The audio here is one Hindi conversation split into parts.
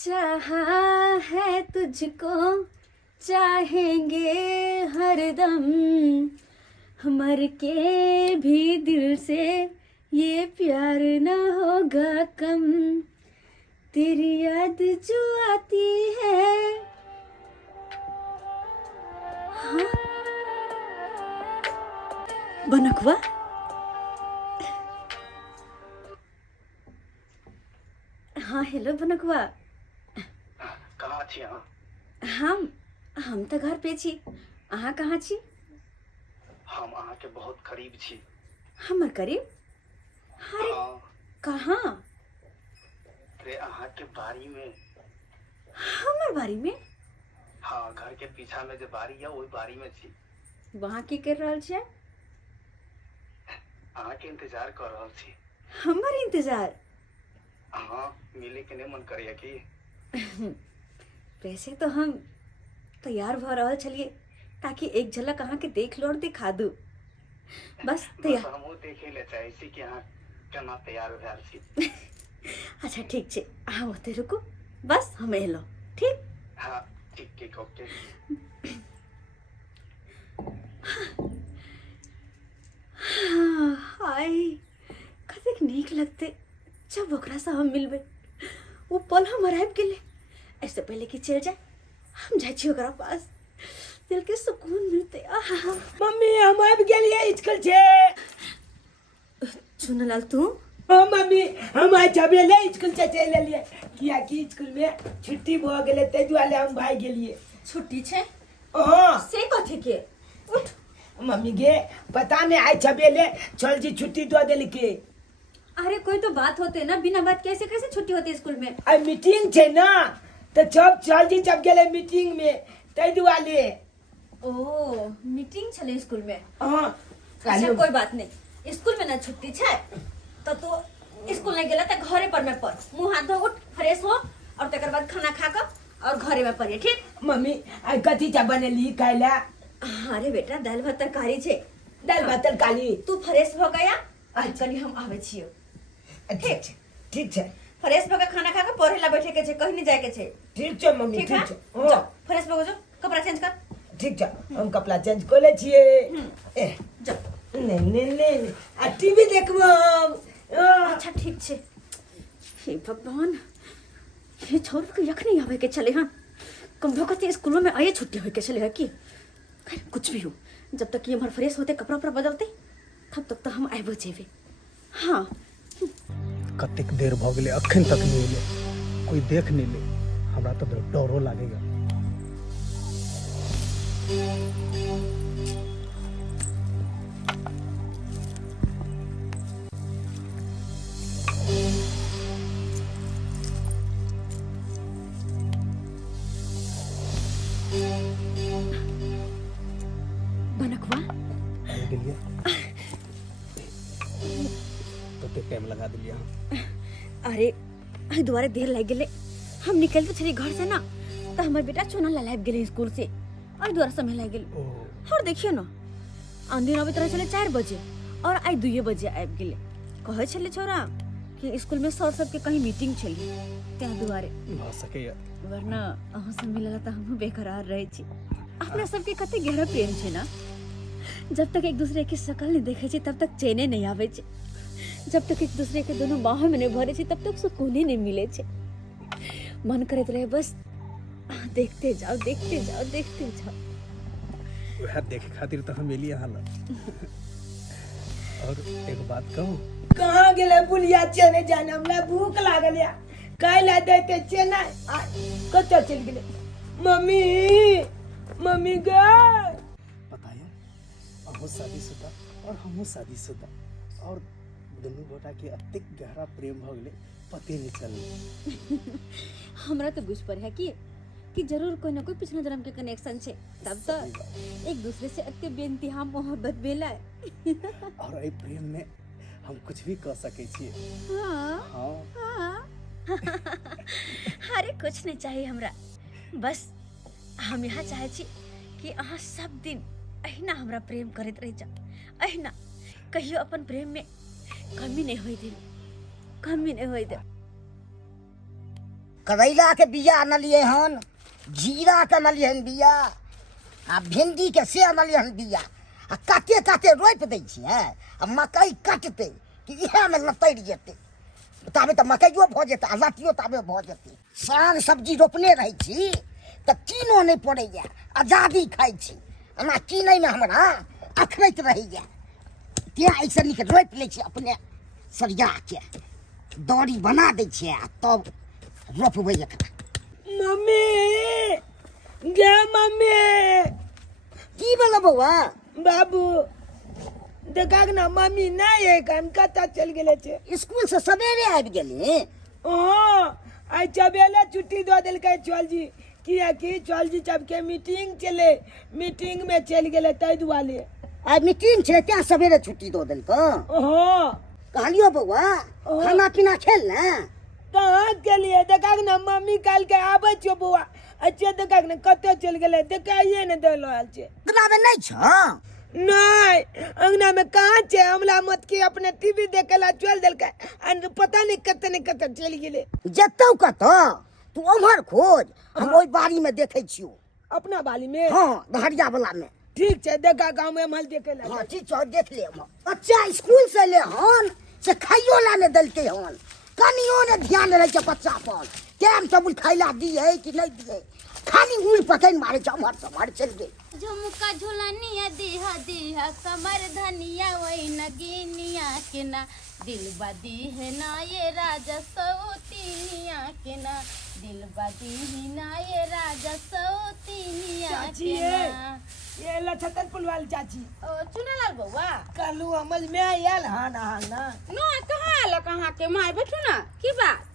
चाहा है तुझको, चाहेंगे हरदम, मर के भी दिल से ये प्यार न होगा कम। तेरी याद जो आती है। हाँ, बनकवा। हाँ हेलो बनकवा। कहाँ छी अहाँ? हम तो घर पे छी। अहाँ कहाँ छी? हम अहाँ के बहुत करीब छी। हमर करीब? अरे हाँ, कहाँ? रे अहाँ के बारी में। हमर बारी में? हाँ, घर के पीछा में जो बारी है वही बारी में छी। वहाँ की कर रहल छियै? अहाँ के इंतजार कर रहल छी। हमर इंतजार? हाँ, मिले के नहीं मन करिए की? वैसे तो हम तैयार भ रहल छलिए ताकि एक झलक अहाँ के देख लो और दिखा दू। बस तैयार। बस हमहू देखे ले चाहे छी कि अहाँ केना तैयार भेल छी। अच्छा ठीक छे, अहाँ ओते रुकू, बस हम एलो। ठीक? हाँ, ठीक ठीक ओके। हाय, कतेक नीक लगते जब ओकरा से हम मिलबे। वो पल हमर आबि गेले। ऐसे पहले कि चल जाए, हम जाए छी ओकरा पास। दिल के सुकून मिलते। आहा। मम्मी हम आबि गेलिए स्कूल से। चुनलाल तू? ओ मम्मी हम आज जबेले स्कूल से चलि एलिए किया कि स्कूल में छुट्टी भ गेले तै दुआरे हम भाग गेलिए। छुट्टी छे? हां से कथी के? उठ। मम्मी गे पता नहीं आज जबेले चल जी छुट्टी दो देल के। अरे कोई तो बात होते ना, बिना बात कैसे कैसे छुट्टी होती है स्कूल में? आ मीटिंग छे ना तो जब चल जी जब गेले मीटिंग में तै दुआरे। ओ मीटिंग चले स्कूल में? हां अच्छा कोई बात नहीं, स्कूल में ना छुट्टी छे तो तू स्कूल नहीं गेला तो घरे पर में पढ़। मुंह हाथ धो, उठ, फ्रेश हो और तकर बाद खाना खा कर और घरे में पढ़िए। ठीक? मम्मी आज कथी चा बनेली खाइला? अरे बेटा दाल भात तरकारी छे। दाल भात तरकारी। तू फ्रेश हो गया? अच्छा। कनी हम आवे छियो। ठीक छे ठीक छे। फ्रेश होकर खाना खा के पढ़े ला बैठे के छे, कहीं नहीं जाए के छे। ठीक छे मम्मी ठीक छे। जा फ्रेश हो जो, कपड़ा चेंज कर। ठीक छे हम कपड़ा चेंज कर ले छिए। ए जा। नहीं आ टीवी देखबो हम। अच्छा ठीक छे। हे भगवान, ये छोड़ के यख नहीं आवे के चले। हाँ कम वक्त स्कूलों में आए छुट्टी होके चले है कि कुछ भी हो, जब तक ये हमारे फ्रेश होते कपड़ा उपड़ा बदलते तब तक तो हम आबो जेबे। हाँ कतेक देर भ गेले अखन तक नहीं एले, कोई देख नहीं ले, हमरा तो डरो लागेगा। बनकवा आ गेलिए तो टाइम लगा दिलिए। अरे दोबारा देर लग गेले। हम निकलते छली घर से ना तो हमार बेटा चुना ला लाइब गेले स्कूल से और दोबारा समय लग गेले। और देखिए ना आंधी नबे तरह चले 4 बजे और आई 2 बजे आबि गेले। कहे छले छोरा कि स्कूल में सर सब के कहीं मीटिंग छली त्या दुआरे भ सके वरना अहाँ से मिलला त हम बेकरार रहे छी। अपना सबके कते गहरा प्रेम छे ना, जब तक एक दूसरे के शकल नहीं देखे छी तब तक चैने नहीं आवे छे। जब तक एक दूसरे के दोनों बाहों में नहीं भरे छे तब तक सुकून ही नहीं मिले छे। मन करत रहे बस देखते जाओ देखते जाओ देखते जाओ। वह देखे खातिर तो हम एलिए हाल। और एक बात कहूं, कहाँ गेले बुलिया चने जाने हमरा भूख लागल या काइला देते चने कत चल गेले। मम्मी मम्मी गे पता है अहू शादीशुदा और हमहू शादीशुदा और दोनों गोटा के अतिक गहरा प्रेम भ गेले पते नहीं चल। हमरा तो बुझ पर है कि जरूर कोई ना कोई पिछले जन्म के कनेक्शन छे, तब तो एक दूसरे से अत्य बेइंतहा मोहब्बत भेला है। और ए प्रेम में हम कुछ भी कह सके छिए। हाँ हाँ। अरे कुछ नहीं चाहिए हमरा, बस हम यहाँ चाहे छी कि अहाँ सब दिन अहिना हमरा प्रेम करत रह जा। अहिना कहियो अपन प्रेम में कमी नहीं होई दे, कमी नहीं होई दे। करैला के बिया आनलिए हन, जीरा के आनलिए हन बिया, आ भिंडी के से आनलिए हन बिया, आ काटे काटे रोपि दै छियै, आ मकई काटतै कि इएहमे लतरि जेतै। ताबे तऽ मकइयो भऽ जेतै आ लतियो ताबे भऽ जेतै। साग सब्जी रोपने रहै छी तऽ कीनो नहि पड़ैए, आजादी खाइ छी, एना कीनैमे हमरा अखरैत रहैए। तेँ एहिसँ नीक रोपि लै छी अपने सरियाके, दौरी बना दै छियै आ तब रोपबै एकरा। मम्मी गे मम्मी, की भेल बौआ? बाबू देखा ना मम्मी नहीं है कान कता चल गेले छे। स्कूल से सवेरे आबि गेली? ओ आई चबेला छुट्टी दो दिल के चल जी, किया कि चल जी सबके मीटिंग चले, मीटिंग में चल गेले तै दुआरे। आइ मीटिंग छै तेँ सवेरे छुट्टी दऽ देलकौ? ओहो कहलियो बौआ खाना पीना खेल ने? कहाँ के लिए देखा ना मम्मी काल के आबे छो बुआ, अच्छे देखा ना कते चल गेले देखाइए ने दे रहल छे। अंगना में नहीं छ? नहीं अंगना में कहाँ छे, हमला मत की अपने टीवी देखेला चल देल के, पता नहीं कते चल गेले। जतौ कतौ तू उम्हर खोज, हम ओइ बाड़ी में देखे छियो। अपना बाली में? हाँ दहरिया वाला में। ठीक है देखा गाँव में मल देखे ला। हाँ ठीक छौ देख ले हम। बच्चा स्कूल से ले हन से खाइयो ला ने देलके हन, कनियो ने ध्यान रहे छै बच्चा पर, टाइम टेबुल खाइला दिए कि नहीं दिए, खाली उड़ पकड़ मारे छ हमर समर चल गए। झुमका झुलनिया दिहा दिहा कमर धनिया वही नगीनिया के ना, दिल बदी है ना ये राजा सौतीनिया के ना, दिल बदी है ना ये राजा सौतीनिया चाची के ना। ये लछतन पुलवाल चाची। ओ चुनालाल बउआ कलू अमल में आयल हां ना नो कहाँ आला कहाँ के माय बैठू ना की बात?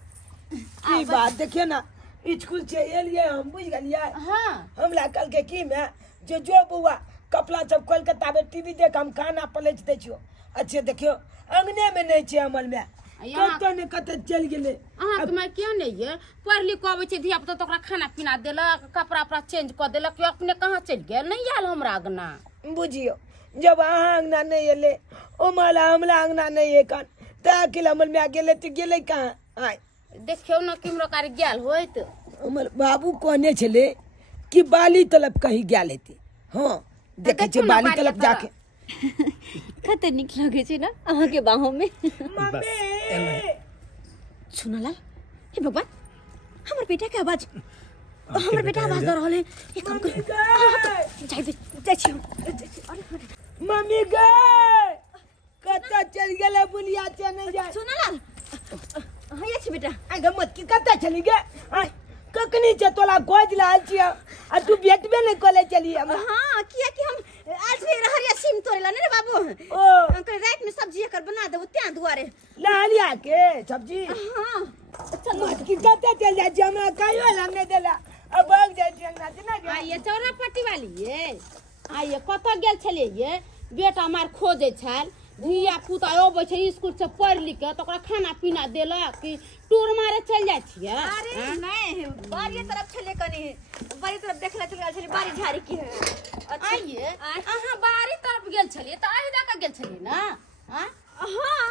की बात देखिए ना, स्कूल से एलिए हम बुझ गलिए। हाँ हमला कल के की में जो बुआ कपड़ा सब खोल के ताबे टीवी देख हम खाना पलट दे छियो। अच्छे देखियो अंगने में नहीं छे अमल में, कते ने कते चल गेले। अहाँ के मैं क्यों नहीं है पढ़ लिख के आबै छै धिया पुता तो ओकरा खाना पीना देलक, कपड़ा उपड़ा चेंज कर देलक, कि अपने कहाँ चल गेल नहीं आयल हमरा अंगना। बुझियो जब अहाँ अंगना नहीं एले ओ माला हमला अंगना नहीं है कान त अकेला अमल में गेले त गेले कहाँ? आय देखियो ना किमरो कारी गेल होइत। हमर बाबू कहने छले कि बाली तलब कहीं गेल हेते। हाँ देखे छे बाली तलब जाके। कते नीक लगे छै ना अहाँ के बाहों में। मम्मी सुनला हे भगवान, हमर बेटा के आवाज, हमर बेटा आवाज दे रहल है। एक काम कर जाय छी। अरे मम्मी गए कता चल गेले बुलिया से नहीं जाए। सुनला हाँ ये छी बेटा। आई गमत की कता चली गे? आई ककनी छ तोला खोज लाल छी आ तू भेटबे नहीं कोले चली हम। हाँ किया कि हम आज भी रहरिया सीम तोड़ेला ने रे बाबू। ओ अंकल रात में सब्जी एकर बना देबो त्या दुआरे। लालिया के सब्जी। हाँ चल मत की कता चल जाए जमा कहियो ला नहीं देला अब भाग जाए अंगना से ना आ ये चौरापट्टी वाली ये आ ये कत गेल छले ये बेटा मार खोजे छल, धिया पुता अबै छै स्कूल से पढ़ लिख के तो ओकरा खाना पीना देलक कि टूर मारे चल जाय छियै। अरे नहीं बारी तरफ चले कनी, बारी तरफ देखला चल गेल छली बारी झाड़ी की है। अच्छा आइए अहाँ बाहरी तरफ गेल छलिए तो आहि दक गेल छलिए ना? हां हाँ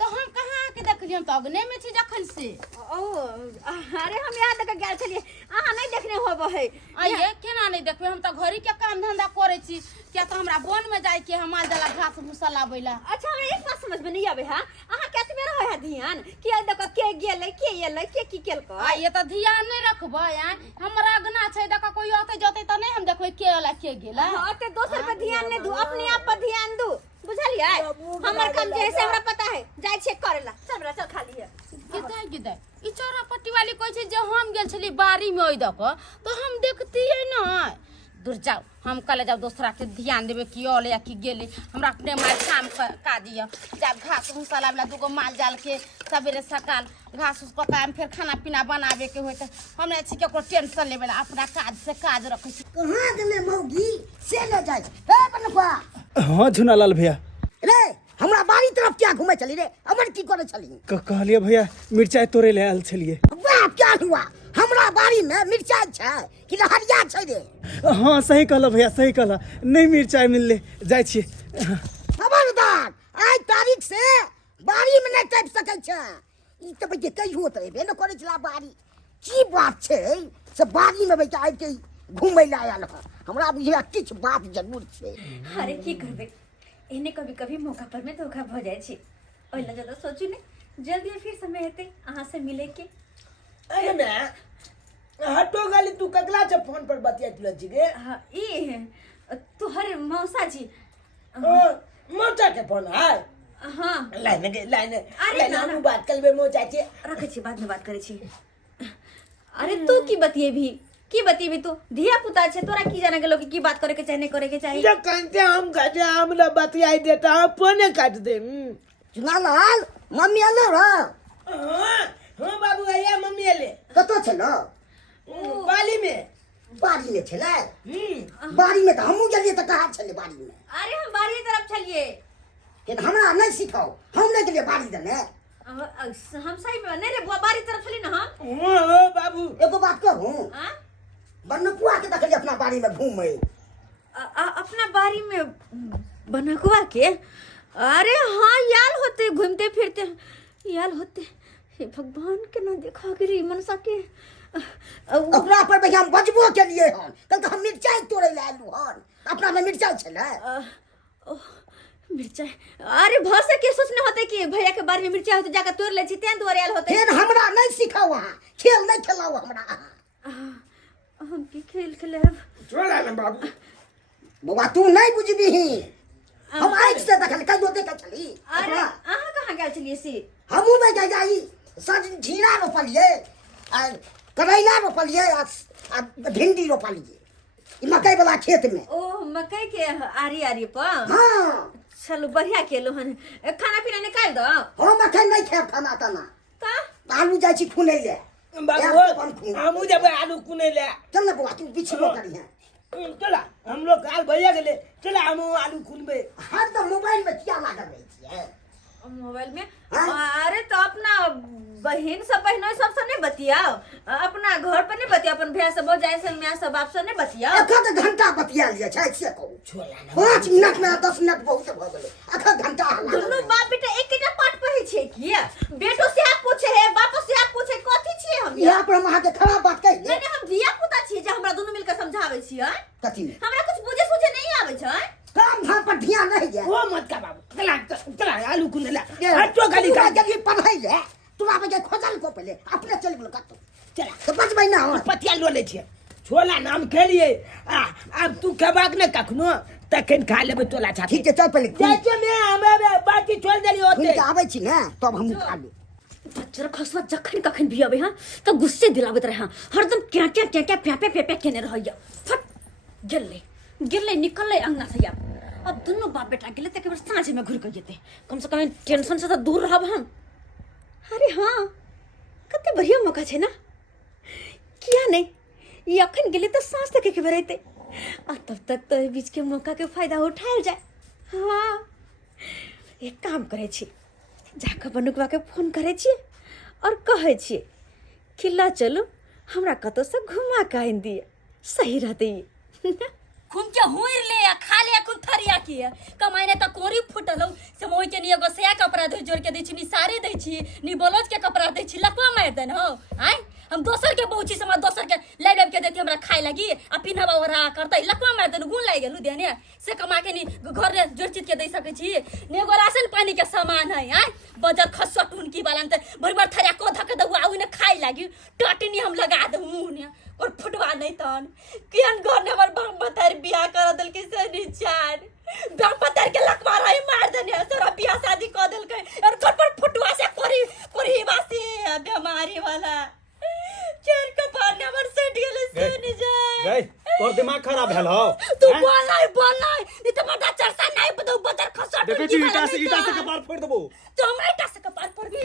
तो हम कहाँ के देखलिए, हम तो अगने में छी जखन से। ओ अरे हम यहाँ तक गेल छलिए, अहाँ नहीं देखने होबो है। आइए केना नहीं देखबे, हम तो घरी के काम धंधा करे छी, क्या तो हमरा वन में जाय के हम जाला घास भूसा लाबैला। अच्छा हमरा एक बात समझ में नहीं आवे है, अहाँ केते बेर होय है ध्यान कि आ देख के गेलै के एलै के की केलकै। आइए तो ध्यान नहीं रखबै, हमरा अगना छै देख कोई आते जते तो नहीं हम देखबै के आला के गेला। हां ते दोसर पे ध्यान नहीं दू, अपने आप पर ध्यान दू, बुझलिए? हमर काम जैसे हमरा पता है जाय छै करेला। चल बेटा चल खाली है। कितै कितै ई चौरापट्टी वाली कहै छै जे हम गेल छली बारी में ओइ दक तो हम देखतियै नै। दूर जाओ हम कल जाओ दूसरा के ध्यान देवे कि ओले या कि गेले, हमरा अपने माल काम का दिया जब घास भूसा लाबला दूगो माल जाल के सवेरे सकाल घास उस पकाए फिर खाना पीना बनावे के होय त हमरा छी केकरो टेंशन लेबेला, अपना काज से काज रखे छी। कहाँ गेले मौगी से ले जाए? हे बनपा। हाँ झुनालाल भैया। रे हमरा बाड़ी तरफ क्या घूमे चली रे? अमर की करे चली? कहलिए भैया मिर्चाई तोड़े ले आयल छलिए। वाह क्या हुआ? हमरा बाड़ी में मिर्चाई छै कि लहरिया छै रे? हाँ सही कहला भैया सही कहला, नहीं मिर्चाई मिलले जाय छिए। खबरदार आई तारीख से बाड़ी में नहीं टप सकै छै। ई त बजे कहियो त एबे न करे छला बाड़ी। की बात छे से बारी में बैठा आइ के घूमै ला आयल ह हमरा बुझिया किछ बात जरूर छे। अरे की करबे एने कभी कभी मौका पर में धोखा भ जाए छी ओइला ज्यादा सोचू ने जल्दी फिर समय हेते अहाँ से मिले के। अरे ना हटो गाली तू कगला से फोन पर बतिया तुला जी गे हाँ ई तोहर मौसा जी मोचा के फोन है हाँ लाइन के लाइन अरे लाइन ना, हम ना। बात कर बे मोचा छी रखे छी बाद में बात करे छी। अरे तू की बतिएबी की बतिएबी तू धिया पुता छे तोरा की जाने गेलो कि की बात करे के चाहे नहीं करे के चाहिए। जो कहते हम कहते हमरा बतियाई देता हम फोने काट दे चुनालाल मम्मी आलो रे हां बाबू आया मम्मी ले कतो छलो बाली में बारी में छले बारी में तो हमहू गेलिए त कहा छले बारी में अरे हम बारी तरफ चलिए कि हमरा नहीं सिखाओ हम नहीं गेलिए बारी दने हम सही में नहीं रे बारी तरफ चली ना हम ओ बाबू एगो बात कहूं हाँ? बनपुआ के देखलिए अपना बारी में घूमे अपना बारी में बनकुआ के अरे हाँ याल होते घूमते फिरते याल होते हे भगवान के ना देखा गिरी मनसा के अपना पर भैया हम बजबो के लिए हन कल हम मिर्चाई तोड़े ले आलू हन अपना में मिर्चाई छले मिर्चा अरे बहुत से के सोचने होते कि भैया के बारे में मिर्चा होते जाकर तोड़ ले जीते दुआरे आल होते फिर हमरा नहीं सिखाओ वहां खेल नहीं खिलाओ हमरा हम की खेल खेले छोड़ा ना बाबू बाबा तू नहीं बुझबी हम आइक से देखल कल दोते का चली अरे अहाँ कहाँ गेल छलिए से हमू में जा जाई सज झीरा रोपलिए आ करैला रोपलिए आ भिंडी रोपलिए ई मकई वाला खेत में ओ मकई के आरी आरी पर हां चलो बढ़िया केलो हन खाना पीना निकाल दो हम अखन नहीं खेब खाना ताना का आलू जाई छी खुने ले बाबू हमू जब आलू कुने ले चल ना बाबा तू बिछलो करी है चला हम लोग काल भैया गेले चला हम आलू खुनबे हर तो मोबाइल में क्या लागल रही छिए मोबाइल में हाँ? अरे तो अपना बहन सब बहनों सब से नहीं बतियाओ अपना घर पर नहीं बतियाओ अपन भैया सब जाए से मैं सब आप से नहीं बतियाओ एक घंटा बतिया लिया छै से कहू छोला ना 5 मिनट में 10 मिनट बहुत भ गेलै एक घंटा दोनों बाप बेटा एक एक पाठ पढ़े छे की बेटो से आप पूछे है बापो से आप पूछे कथि छे हम यहाँ पर हम अहाँ के खराब बात कही नहीं हम धिया पुता छी जे हमरा दोनों मिलकर समझावे छी कथी में हमरा कुछ बुझे सुझे नहीं आवे छै काम धाम पर ध्यान नहीं है वो मत का बाबू चला चला आलू कुने ले हटो गाली का का जल्दी पढ़ाई ले तू आबे के खोजल को पहले अपने चल गेल कत चला तो बचबै ना हो पतिया लो ले छे छोला नाम खेलिए अब तू खेबाक ने कखनो तखन खा लेबे तोला छाती ठीक है चल पहले जाके मैं हमें बाकी छोड़ देली खुल होते के आबै छी ना तब हम खा ली बच्चा खसवा जखन कखन भी आवे हां तो गुस्से दिलावत रहे हां हरदम क्या प्या केने रहइया फट गेले निकलले अंगना से या अब दोनों बाप बेटा गेले तके साँझ में घुर के जेते कम से कम टेंशन से तो दूर रहब हम। अरे हाँ कते बढ़िया मौका छे ना किया नहीं ये अखन गेले तो सांस तक के बेरते आ तब तक तो बीच के मौका के फायदा उठायल जाए। हाँ एक काम करे छी जाकर बनुकवा के फोन करे छी और कहे छी खिला चलो हमरा कतो से घुमा के आइन दिए सही रहते घूम के हुir ले आ खा ले कुन थरिया की कमाइने त कोरी फुटल से मोई के नियो गसया कपड़ा धो जोर के दै छी नि साड़ी दै छी नि ब्लाउज के कपड़ा दै छी लकवा मार देन हो आय हम दोसर के बहुची से दोसर के लाइव के देती हमरा खाए लगी आ पिनहबा ओरा करतै लकवा मार देन गुण लाग गेलु देने से कमा के नि घर रे जोर चीज के दै सकै छी ने एगो राशन पानी के सामान है आय बजर खस्सा टुनकी वाला त भर थरिया को धक दउ आउ ने खाए लगी टटनी हम लगा दउ मुंह ने और फुटवा नहीं तन कियन घर ने हमर बाप मतार बियाह कर दल के से निचार बाप मतार के लकवा रही मार देने तोरा बियाह शादी कर दल के और घर पर फुटवा से कोरी वासी बीमारी वाला चेर के पार ने हमर सेट गेले से नि जाए गई तोर दिमाग खराब भेल हो तू बोल नहीं तो मटा चरसा नहीं बदो बदर खसा देखै छी ईटा से कपार फोड़ देबो तो हम ईटा से कपार फोड़बी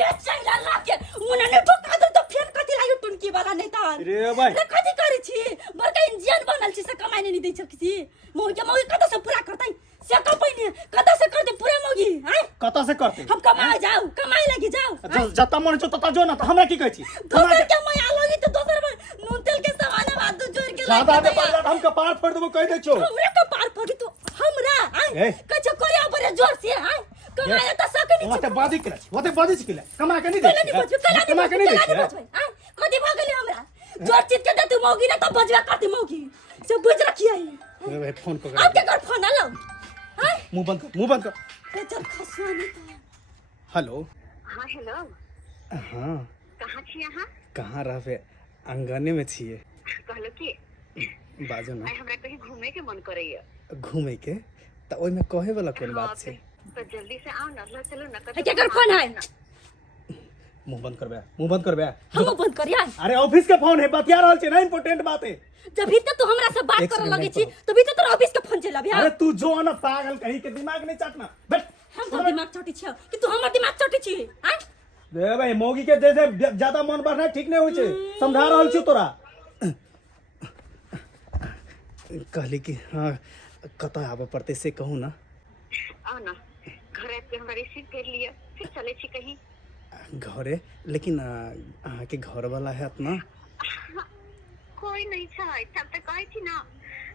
ये चैला लाके मुने ने ठोका दे तो फेन कथि लागि टुनकी वाला नहीं तान रे भाई रे कथि करै छी बड़का इंजिन बनल छी से कमाइ नहीं दै छ किसी मोगी कत से पूरा करतै से कपैने कत से करते पूरा मोगी हैं कत से करते हम कमाई लगी जाओ जता मन छ तता जो ना त हमरा की कहै छी दोसर के मैं आलोगी तो दोसर में नून तेल के सामान बात दो जोर के ज्यादा दे पड़ हम कपार फोड़ देबो कह दै छो हमरा कपार फोड़ी तो हमरा हैं कछ कोरिया बरे जोर से हैं कमाया त सकनी ओते बादी के ओते बादी सिखले कमा के नहीं दे कला नहीं बचो कमा के नहीं दे कला नहीं बचो हैं कथि भ जोर चित के दे तू मौगी ना तो बजवा काटी मौगी सब बुझ रखी है अरे भाई फोन को अब क्या कर फोन आलो हां मुंह बंद कर मुंह बंद कर बेचार खसवा नहीं हेलो हाँ हेलो हाँ कहाँ छी अहाँ कहाँ रहबे आंगने में छिए कहलो कि बाजू ना आइ हमरा कहीं घूमे के मन करैया घूमे के त ओइ में कहे वाला कोन बात छै तो जल्दी से आओ ना चलो ना क्या कर फोन है मुंह बंद करबे मुंह बंद करबे हम बंद कर यार अरे ऑफिस के फोन है बतिया रहल छै ना इंपोर्टेंट बात है जब भी तू हमरा से बात एक करे सेकंड लगे नहीं छी तभी तो तोरा ऑफिस के फोन चला भी अरे तू जो ना पागल कहीं के दिमाग नहीं चाटना बैठ हम तो दिमाग चोटी छी कि तू हमर दिमाग चोटी छी हां दे भाई मौगी के जैसे ज्यादा मन बढ़ना ठीक नहीं होई छै समझा रहल छी तोरा कहली कि हाँ कत आबे पड़ते से कहूँ ना आओ ना घर आबि के हमरा रिसीव कर लिया फिर चले छी कहीं घरे लेकिन अहाँ के घर वाला है ना कोई नहीं छै तब तक कहै छी ना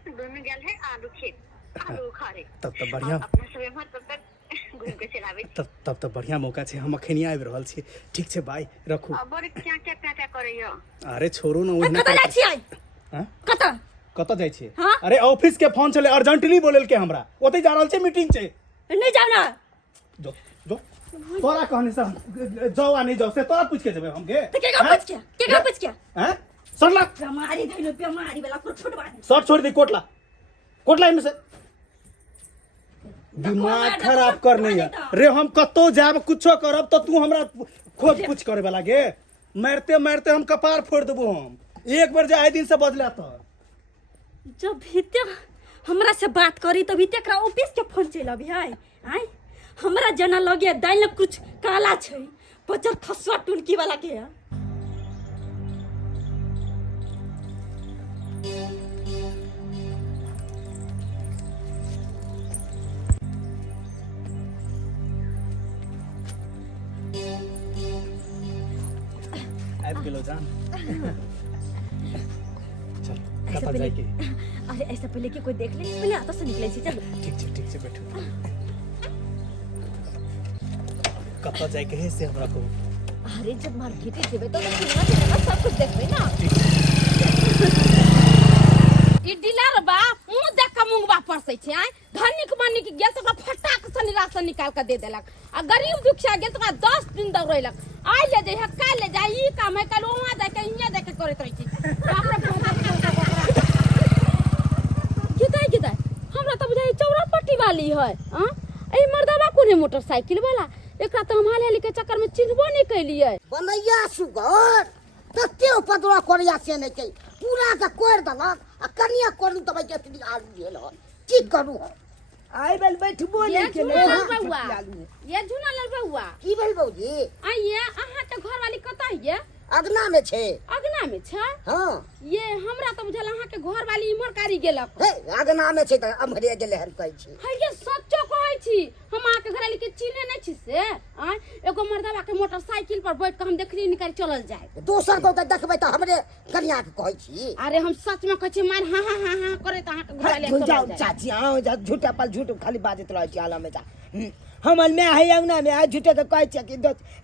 दोनों गेल है आलू खेत आलू उखाड़े तब तो बढ़िया अपना सब एम्हर तब तक घूम के चलावे छी तब तो बढ़िया मौका छै हम अखनी आबि रहल छी ठीक छै बाय रखू अब और क्या करैयो अरे छोड़ू ना ओहिना कत जाइ छी आई हां कत कत जाइ छी हाँ? अरे ऑफिस के फोन चले अर्जेंटली बोलेल के हमरा ओते जा रहल छै मीटिंग छै नहीं जाओ ना जो जो तोरा कहने से जाओ आ नहीं जाओ से तोरा पूछ के जेबे हम गे तो क्या पूछ क्या हैं सर ला हमारी धैनो पे हमारी वाला कुछ छोड़ बात शर्ट छोड़ दी कोटला कोटला इनमें से दिमाग खराब कर नहीं है रे हम कतो जाब कुछो करब तो तू हमरा खोज पूछ करे वाला गे मारते मारते हम कपार फोड़ देबो हम एक बार जे आए दिन से बदला तो जब भीते हमरा से बात करी तभी तेकरा ऑफिस के फोन चला भी है आई हमरा जना लगे दाल कुछ काला छै बजर खसवा टुनकी वाला के है आबि गेलो जान चल ऐसा कता जाए के अरे ऐसा पहले कि कोई देख ले पहले आता से निकले छी चल ठीक छै बैठो कता जाए के है से हमरा को अरे जब मार्केट जेबे तो सिनेमा सब कुछ देखबे ना ई डीलर बा मुंह देख के मुंगवा परसै छै आइ धनिक मानिक गेल तो फटाक से राशन निकाल के दे देलक आ गरीब दुखिया गेल तो 10 दिन दौड़ेलक आइ ले जाय काल ले जाय ई काम है कल वहां जाय के हियां जाय के करैत रहै छै किदाय हमरा त बुझाइ चौरा पट्टी वाली है हां ए मर्दवा कोने मोटरसाइकिल वाला एकरा त हम हाल के चक्कर में चिन्हबो नहीं कैलिए बनैया सुगर तते उपद्रव करिया से नहीं के पूरा के कोर दलक आ कनिया करू तब के इतनी आलू भेल हो की करू आई बेल बैठबो ये नहीं के झूला लड़बुआ ये झूला लड़बुआ की भेल बौजी आइए अहाँ के घर वाली कतऽ ये अगना में छे अगना में छै हां ये हमरा तो बुझल अहाँ के घर वाली इमहर कारी गेलक हे अगना में छे त अमहरे गेले हन कहै छी है ये सच्चो कहै छी हम अहाँ के घर वाली के चिन्हे नहीं छी से आ एगो मर्दवा के मोटरसाइकिल पर बैठ के हम देखली निकाल चलल जाए दोसर को देखबै त हमरे कनिया के कहै छी अरे हम सच में कहै छी मार हां हां हां हां करे त अहाँ के घर वाली जाओ चलल जाए चाची आओ जा झूठा पल झूठ खाली बाजत रह छी आला में जा हमर में है अंगना में आ झूठे के कहै छै कि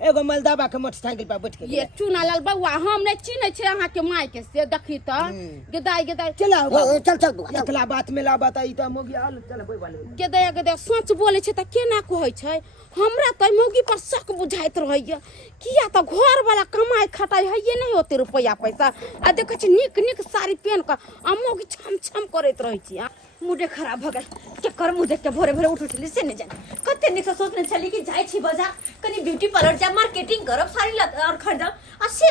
एगो मलदाबा के मोटरसाइकिल पर बैठ के ये चूना लाल बउआ हम नहीं चिन्हे छै अहाँ के माय के से देखी त गेदाई चला चल चल बुआ एकला बात में ला बताई त मोगी आल चल बोल वाले गेदा सच बोले छै त केना कहै छै हमरा त मौगी पर शक बुझाइत रहैया किया त घर वाला कमाई खटाई है ये नहीं होते रुपया पैसा आ देखै छी निक निक साड़ी पहन के आ मौगी छम छम करैत रहै छी मुडे खराब भ गेल के कर मुंह देख के भोरे भोरे उठ उठली से नहीं जाने कते निक से सोचने चली कि जाय छी बाजार कनी ब्यूटी पार्लर जा मार्केटिंग करब साड़ी और खरीदब आ से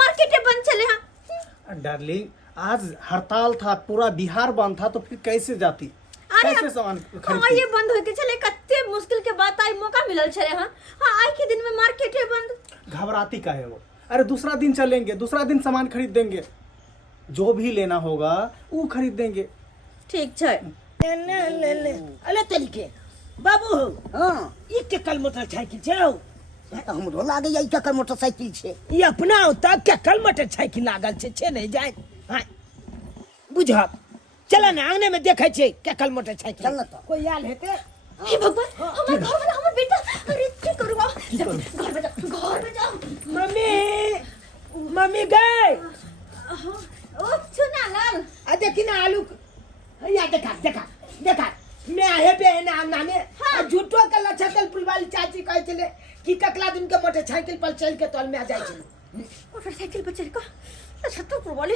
मार्केटे बंद चले हां डार्लिंग आज हड़ताल था पूरा बिहार बंद था तो फिर कैसे जाती कैसे सामान हाँ ये बंद होके चले कते मुश्किल के बात आई मौका मिलल छले हां आज के दिन में मार्केट है बंद घबराती का है वो अरे दूसरा दिन चलेंगे दूसरा दिन सामान खरीद देंगे जो भी लेना होगा वो खरीद देंगे ठीक छै ले अले तरीके बाबू हां ई के कल मोटरसाइकिल छौ हमरो लागे यही के मोटरसाइकिल छे ई अपना तक के कल मोटरसाइकिल लागल छे नहीं जाए हां बुझब चला ना आंगने में देखै छे के कल मोटरसाइकिल चल ना तो कोई आल हेते हे भगवान हमर घर वाला हमर बेटा अरे की करू घर में जाओ मम्मी मम्मी गए ओ चुना लाल देखी ना आलू या देखा देखा देखा मैं आहे पे है ना आमना में झूठो के लछकल पुल वाली चाची कहै छले कि ककला दिन के मोटरसाइकिल पर चल के तल में आ जाय छले मोटरसाइकिल पर चढ़ कर छतरपुर वाले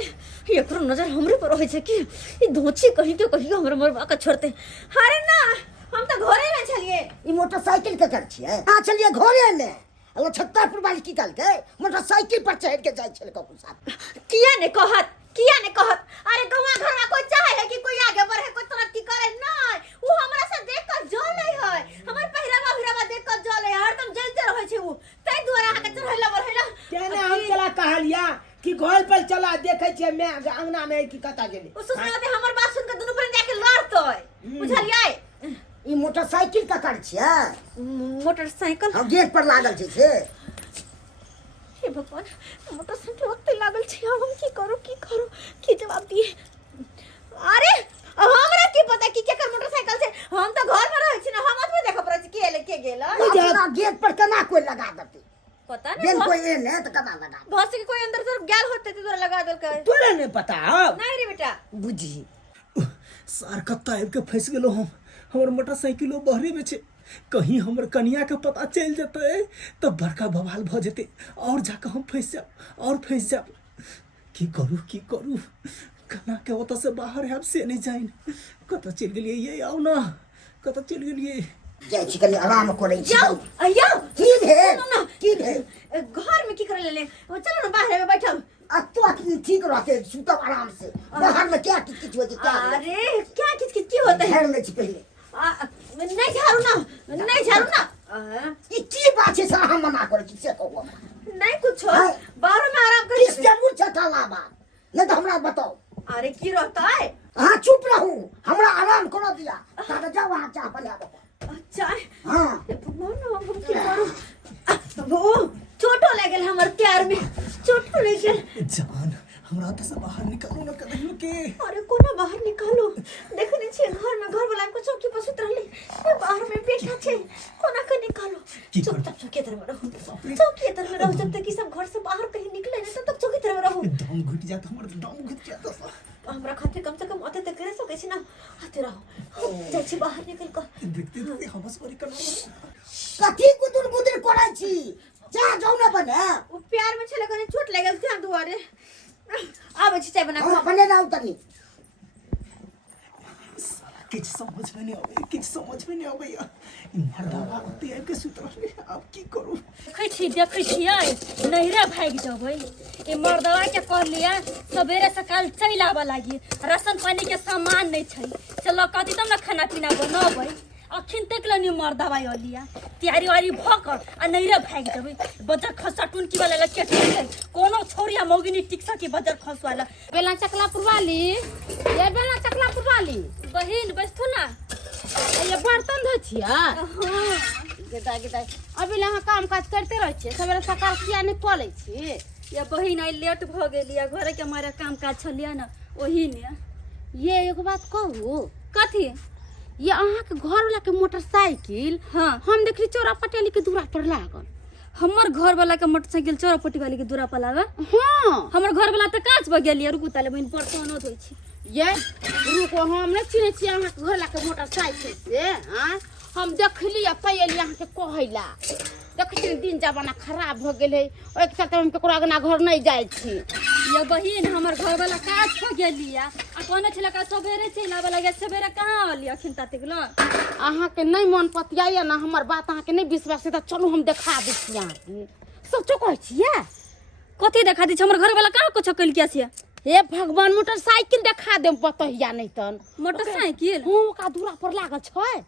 ये करो नजर हमरे पर होय छै कि ई धोची कहीं के कहीं हमर मरवा के छोड़ते अरे ना हम तो घरे में छलिए ई मोटरसाइकिल के कर छिए आ चलिए घरे में अल्लाह छत्तरपुर वाली की कल के मोटरसाइकिल पर चढ़ के जाय छले ककु साहब किया ने कहत अरे गवा घर में कोई चाहे है कि कोई आगे बढ़े कोई तरक्की करे नहीं वो हमरा से देख कर जले है हमर पहिरावा देख कर जले हरदम जलते रहे छै वो तै द्वारा आके चढ़ैला बढ़ैला केने हम चला कहलिया कि घर पर चला देखे छे मैं अंगना में की कता गेली ओ सुसनाते हमर बात सुन के दुनु पर जाके लड़तै बुझलियै ई मोटरसाइकिल का कर छिए मोटरसाइकिल हम गेट पर लागल छै हे भगवान मोटरसाइकिल ओते लागल छै हम की करू की जवाब दिए अरे हमरा की पता कि केकर मोटरसाइकिल छै हम तो घर में रहै छी ना हम में देख पड़ै छै के गेल अपना गेट पर केना कोई लगा देते पता बिन नहीं कोई ने तो केना लगा बस के कोई अंदर से गेल होते तो लगा देल के तोरे नहीं पता नहीं रे बेटा बुझी सार कत्ता आबि के फंस गेलो हम हमर मोटरसाइकिलो बहरे में छे कहीं हमर कनिया के पता चल जते तो बड़का बवाल भ जेते और जाके हम फंस जाब की करू कना के ओत से बाहर है से नहीं जाइन कत चल गेलिए ये आओ ना कत चल गेलिए जाय छी कनी आराम करै छी जाओ अयो की भेल सुनो की भेल घर में की करे ले चलो ना बाहर में बैठो अत्तो की ठीक रहते सुतब आराम से बाहर में क्या किच हो क्या अरे क्या किच की होता है घर में छी पहले नहीं झाड़ू ना ई की बात है सारा हम मना करै छी से कहू नहीं कुछ बाहर में आराम कर किस जरूर छकाला बा नहीं तो हमरा बताओ अरे की रहता है हाँ चुप रहूं हमरा आराम करो दिया ताकि जाओ वहां चाह बना दो चाय हाँ भगवान हम की करू वो चोटो ले गेल हमर प्यार में चोटो ले गेल जान हमरा त से बाहर निकालो ना कहियो के अरे कोना बाहर निकालो देखने छे घर में घर वाला को चौकी पर सुत रहले ये बाहर में बैठा छे कोना के निकालो चुपचाप चौकी तरफ रहो चौकी तरफ रहो जब तक कि सब घर से बाहर कहीं निकले ना तब तक चौकी तरफ रहो दम घुट जात हमर दम घुट जात हमरा खातिर कम से कम आते तक करे सके छी ना आते रहो जाय छी बाहर निकल कर देखते हमस करी करना कथी गुदुर गुदुर करै छी जा जाऊ ना बने वो प्यार में छले कने चोट लागल था दुआरे आबे छी चाय बना हाँ बने ना उतनी किछ समझ में नहीं आवे ई मर्दावा ओते आके सुत रहले अब की करू देखै छियै नहिरा भागि जबै ए मर्दवा के कह लिया सवेरे सकाल चलि आबऽ लागी राशन पानी के सामान नहीं छै चलो कथी तब ना खाना पीना बनबै अखिन तक लनी मर्दवा अलिया तैयारी वारी भकर आ नहिरा भागि जबै बजर खसा टुनकी वाला लके छै कोनो छोरिया मौगिनी टिक सकी बजर खस वाला बेला चकला पुरवाली ये बेला चकला पुरवाली बहिन बैठू ना ये बर्तन धो छिया गेदा अभी ले अहाँ काम काज करते रह छियै सवेरे सकाल किया नहीं कऽ लै छी या बहिन आई लेट भ गेलिया घरे के मारे काम काज छलिया ना ओही ने ये एगो बात कहू कथी ये अहाँ के घर वाला के मोटरसाइकिल हाँ हम देखली चौरा पटेली के दूरा पर लागल हमर घर वाला के मोटरसाइकिल चौरापट्टी वाली के दूरा पर लागल हाँ हमर घर वाला त काज भ गेलिया रुकू ताले बहिन बर्तनो धोइ छी ये रुको हम नहीं चिन्है छियै अहाँ के घर वाला के मोटरसाइकिल से हाँ हम देखली आ पयली अहाँ के कहैला देखै छी दिन जमाना खराब भ गेल है ओइ के चलते हम केकरो अगना घर नहीं जाइ छी ये बहिन हमर घर वाला काज भ गेलिया आ कोने छला का सवेरे चलि आबे लगे सवेरे कहाँ आली अखिन तातिक ल अहाँ के नहीं मन पतियाइए ना हमर बात अहाँ के नहीं विश्वास है त चलू हम देखा दै छी अहाँ के सच्चो कहै छियै कथी देखा दी हमर घर वाला कहाँ कुछ कल किया छिया हे भगवान मोटरसाइकिल देखा देम बतहिया नहीं तन मोटरसाइकिल हाँ ओका दूरा पर लागल छै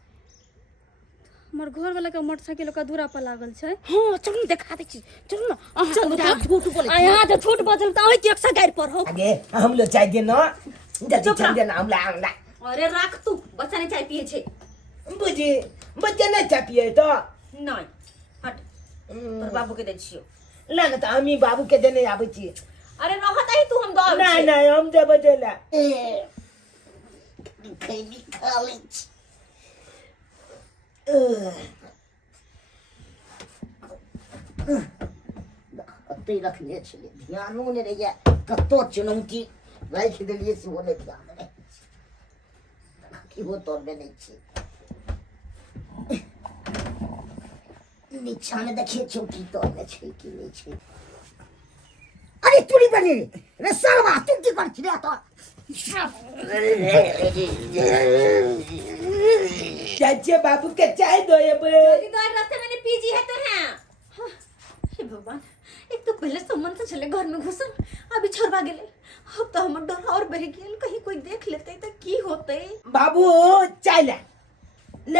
हमर घर वाला के मोटरसाइकिल का दूरा पर लागल छै हाँ चलू देखा दै छी चलू ना अहाँ चलू चलू झूठ बोले आ यहाँ तो झूठ बजल त ओइ के 100 गाड़ी पर हो आगे हम लोग चाय देना जल्दी चाय देना हम लांगला अरे राख तू बच्चा ने चाय पिए छे बुझी बच्चा नहीं चाय पिए तो नहीं हट तोर बाबू के दे छियो ना ना तो हमी बाबू के देने आबै छी अरे रहत ही तू हम दो नहीं नहीं हम दे बजेला खैनी कॉलेज कते रखने छले ध्यानो ने रहिए कतो चुनौती राख देलिए से होने ध्यान रहे की हो तोड़बे नहीं छी नीचा में देखिए चौकी तोड़ने छै कि नहीं छै अरे तुड़ी बनी रे सरवा तू की कर छिया तो चाचे बाबू के चाय दो ये बे रास्ते मैंने पीजी है तो है हे भगवान, एक तो पहले सम्मान से चले घर में घुसल, अभी छोड़वा गेले। अब तो हमर डर और बढ़ गेल, कहीं कोई देख लेते तो की होते। बाबू चाय ले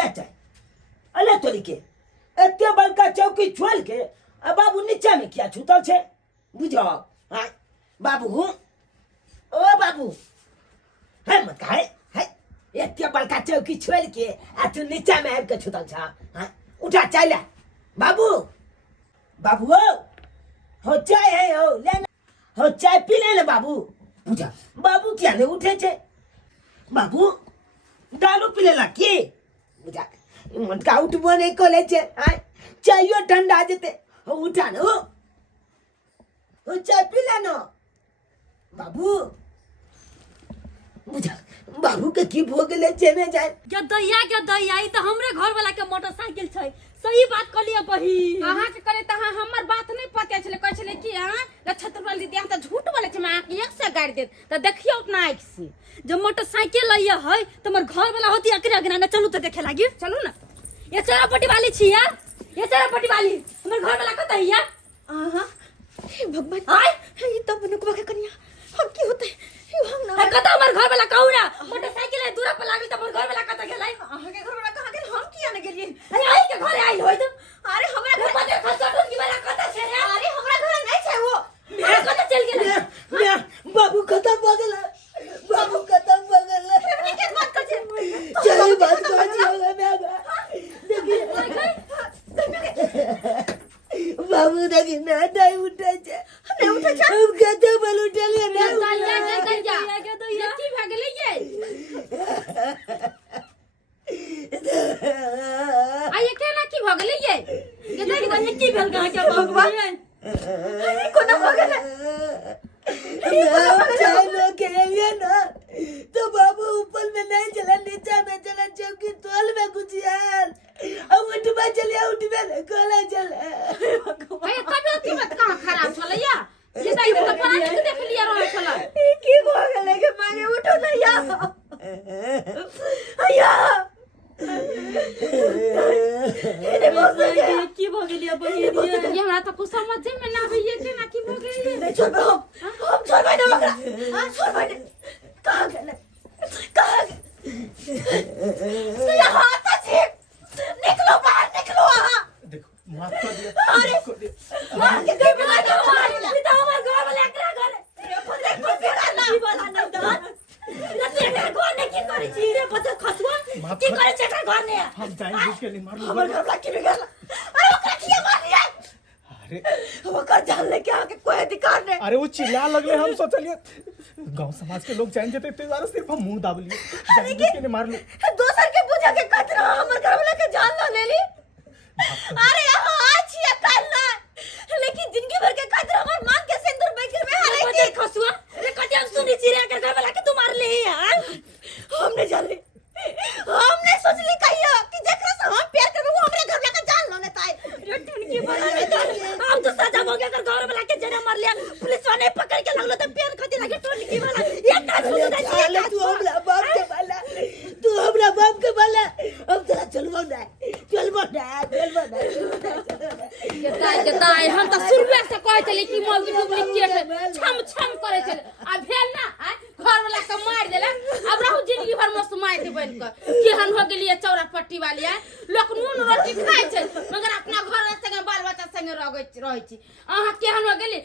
चाय अले तोरी के एते बड़का चौकी छोड़ के अब बाबू नीचा में क्या छूतल छे बुझो हां बाबू ओ बाबू है मत है एते बड़का चौकी छोड़ के आ तू नीचा में आके छूतल छा हां उठा चाय ले बाबू बाबू हो चाय है हो ले हो चाय पी ले बाबू बुझा बाबू क्या ले उठे छे बाबू दारू पी लेला की बुझा मनका उठबो नहीं कोले छे हां चायो ठंडा जेते हो उठा न हो चाय पी ले न बाबू बुझा बाबू के की भोग ले चेने जाए क्या दैया ई तो हमरे घर वाला के मोटरसाइकिल छै सही बात कहलिए बही अहाँ के करे त हमर बात नहीं पता छले कह छले कि हां नक्षत्र दीदी हम त झूठ बोले छ मैं एक से गाड़ी देत त देखियो अपना आंख से जब मोटरसाइकिल लइया है तो हमर घर वाला होती अकरे अगना न चलू तो देखे लागी चलू ना ये चौरापट्टी वाली छिया ये चौरापट्टी वाली हमर घर वाला कत हिया आहा, हे भगवान, आय ये तो बनुकवा के कन्या हम की होते हम ना है कत हमर घर वाला कहू ना मोटरसाइकिल है दूर पर लागल त हमर घर वाला कत गेलै आहा के घर वाला कहां गेल, हम किया न गेलिए। अरे आई के घर आइल होय तो अरे हमरा घर पते खसटून की वाला कत छे रे अरे हमरा घर नहीं छै वो। मेरा कत चल गेलै मैं बाबू खत्म हो गेला बाबू खत्म हो गेला हमनी के बात कर छे चलो बात कर होगा बाबू देखी ना नहीं उठे छे नहीं उठे छे हम कहते बोल उठे ले ना दैया ये की भ गेलै ये आये केना की भ गेलै ये ये की भेल कहां के भगवान कोना हो गेले चाय लो के लिए ना तो बाबू ऊपर में नहीं चला नीचा में चला चौकी तोल में कुछ यार अब उठवा चलिए उठवे कोला चला आये तबियत की मत कहां खराब छले या ये दाई तो पता नहीं देख लिया रहे छले की हो गेले के माने उठो ना या अया ये की भ गेलिया बही ये हमरा त कुछ समझ में ना आवे ये केना की भ गेलै नहीं छोड़ हम छोड़ भाई ना मगरा हां छोड़ भाई कहां गेले ये हाथ से निकलो बाहर निकलो हां देखो माफ कर दिया अरे मार के गई मार के मार सीधा हमारे घर वाले एकरा घर पता को फेरा ना बोला नहीं दान लती एकरा घर ने की करी छी रे पता खसवा की करे छै एकरा घर ने हम जाएंगे उसके लिए मार हमर घर वाला की बिगल अरे ओकरा किया मार दिया अरे हम ओकर जान लेके आके कोई अधिकार नहीं अरे वो चिल्ला लगले हम सोचलिए गांव समाज के लोग जान जेते ते द्वारा सिर्फ हम मुंह दाब लिए जाएंगे उसके लिए मार लो दोसर के पूजा के खतरा हमर घर वाला के जान लो ले ली अरे यहाँ आज ही काल ना लेकिन जिंदगी भर के खतरा हमर मांग के सिंदूर बेकर में हारे पता खसुआ रे कते हम सुनी छी रे घर वाला के तू मार ले यार हमने जान ली हमने सोच ली कहियो कि जेकरा से हम प्यार करबो वो हमरे घर वाला के जान लो लेता है रे टुनकी बना ले हम तो सजा हो गया कर घर वाला के जना मार लिया पुलिस वाले पकड़ के लगलो तो पेन खती लगे टुनकी वाला ये का सुन दे साले तू हमरा बाप के बाला तू हमरा बाप के बाला अब तेरा चलबो ना दाई हम त शुरुए से कहै छली कि मौगी डुप्लीकेट छम छम करे छले आ भेल ना घर वाला के मार देला अब रहू जिंदगी भर मस्त मार दे बन के केहन हो गेलिए चौरापट्टी वाली है लोक नून रोटी खाय छै मगर अपना घर संगे बाल बच्चा संगे रहै छी अहाँ केहन हो गेली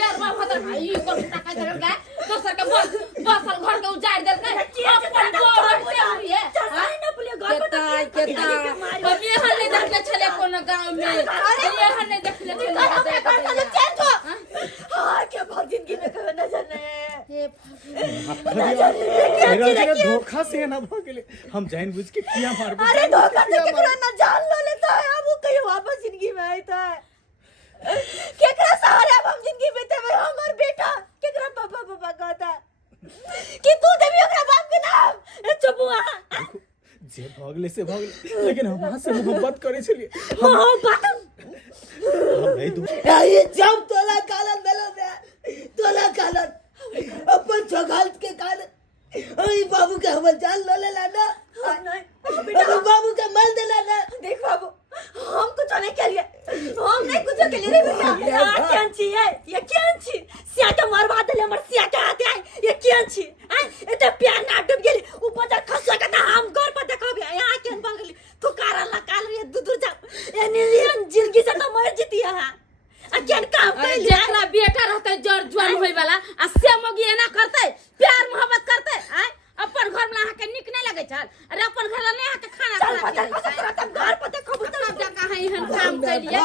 यार बाप हतर भाई ई कोन टाका देल का दोसर के बसल घर के उजाड़ देल का अपन घर पे है चल ना पुलिया घर के अब ये हल नहीं देखले छले कोनो गांव में ये हल नहीं देखले छले चल तो हां क्या बहुत जिंदगी में कभी नजर नहीं हे मेरा जगह धोखा से ना भ गेले हम जानबूझ के किया मारबे अरे धोखा से केकरा ना जान लो लेता है अब वो कहीं वापस जिंदगी में आईता है केकरा सहारे अब हम जिंदगी बितावे हमर बेटा केकरा पापा पापा कहता कि तू देवी ओकरा बाप के नाम चुप हुआ जे भगले से भगले लेकिन हमरा से मोहब्बत करे छलिए मोहब्बत हम नहीं दू ये जब तोला कालन भेलो बे तोला कालन अपन छोगाल के कारण ओई बाबू के हमर जान ल लेला ना नहीं बाबू के मार देला ना देख बाबू हम कुछ नहीं के लिए हम नहीं कुछ के लिए रे बेटा ये क्या छी है ये क्या छी सियाटा मारवा दे हमर सियाटा आते है ये क्या छी एते प्यार ना डूब गेली ऊपर जा खसवा के हम घर पर देखबे यहां केन बन गेली तू कारा ला काल रे दूर जा ए नियन जिंदगी से तो मर जती है केन काम कर जेकरा बेटा रहते जड़ जवान होय वाला आ से मगी एना करते प्यार मोहब्बत करते आय अपन घर में आके निक नहीं लगे चल अरे अपन घर में आके खाना चल पता तब घर पर देखो सब जगह है एहन काम करिए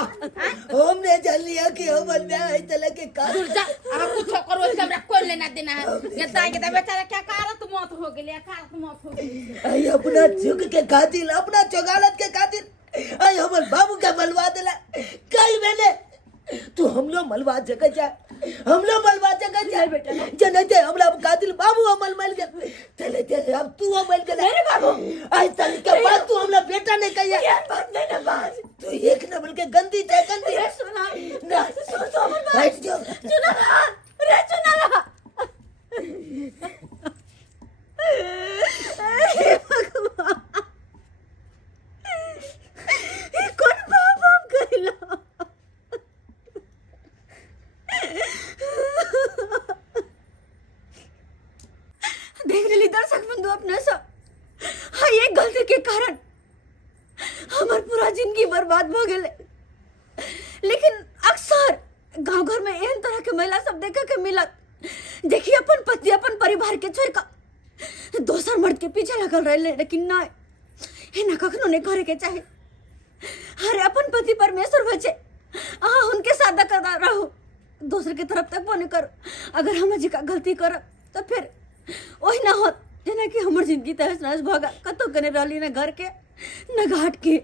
हमने जान लिया कि हम अन्याय है तले के कारण दूर जा अब कुछ करो इसका हमरा कोई लेना देना है ये दाई के बेचारा क्या कारत मौत हो गेली कारत मौत हो गेली आई अपना झुक के खातिर अपना चौगालत के खातिर आई हमर बाबू के मलवा देला कई मैंने तू हम लोग मलवा जगह जा हम लोग मलवा जगह जा बेटा जनते हमरा कातिल बाबू अमल मल गए चले चले अब तू अमल के मेरे बाबू आज तक के बाद तू हमरा बेटा ने कहिया यार बात नहीं ना बाज तू एक न बल्कि गंदी ते गंदी रे सुना ना सुन तो हमर बात हट जा चुना रहा रे चुना रहा हे भगवान ये कौन बाप हम कहला देख रही दर्शक बंधु अपने सब हाँ ये गलती के कारण हमार पूरा जिंदगी बर्बाद हो गए लेकिन अक्सर गांव घर में एहन तरह के महिला सब देखे के मिलत देखिए अपन पति अपन परिवार के छोड़ कर दोसर मर्द के पीछे लगल रहे लेकिन ना ये ना कखनो नहीं करे के चाहे अरे अपन पति परमेश्वर बचे उनके साथ करता रहो दूसरे की तरफ तक नहीं करो अगर हम जी का गलती कर तो फिर वही ना होत जेना कि हमर जिंदगी तहस नहस भगा कतो कने रहली ना घर के ना घाट के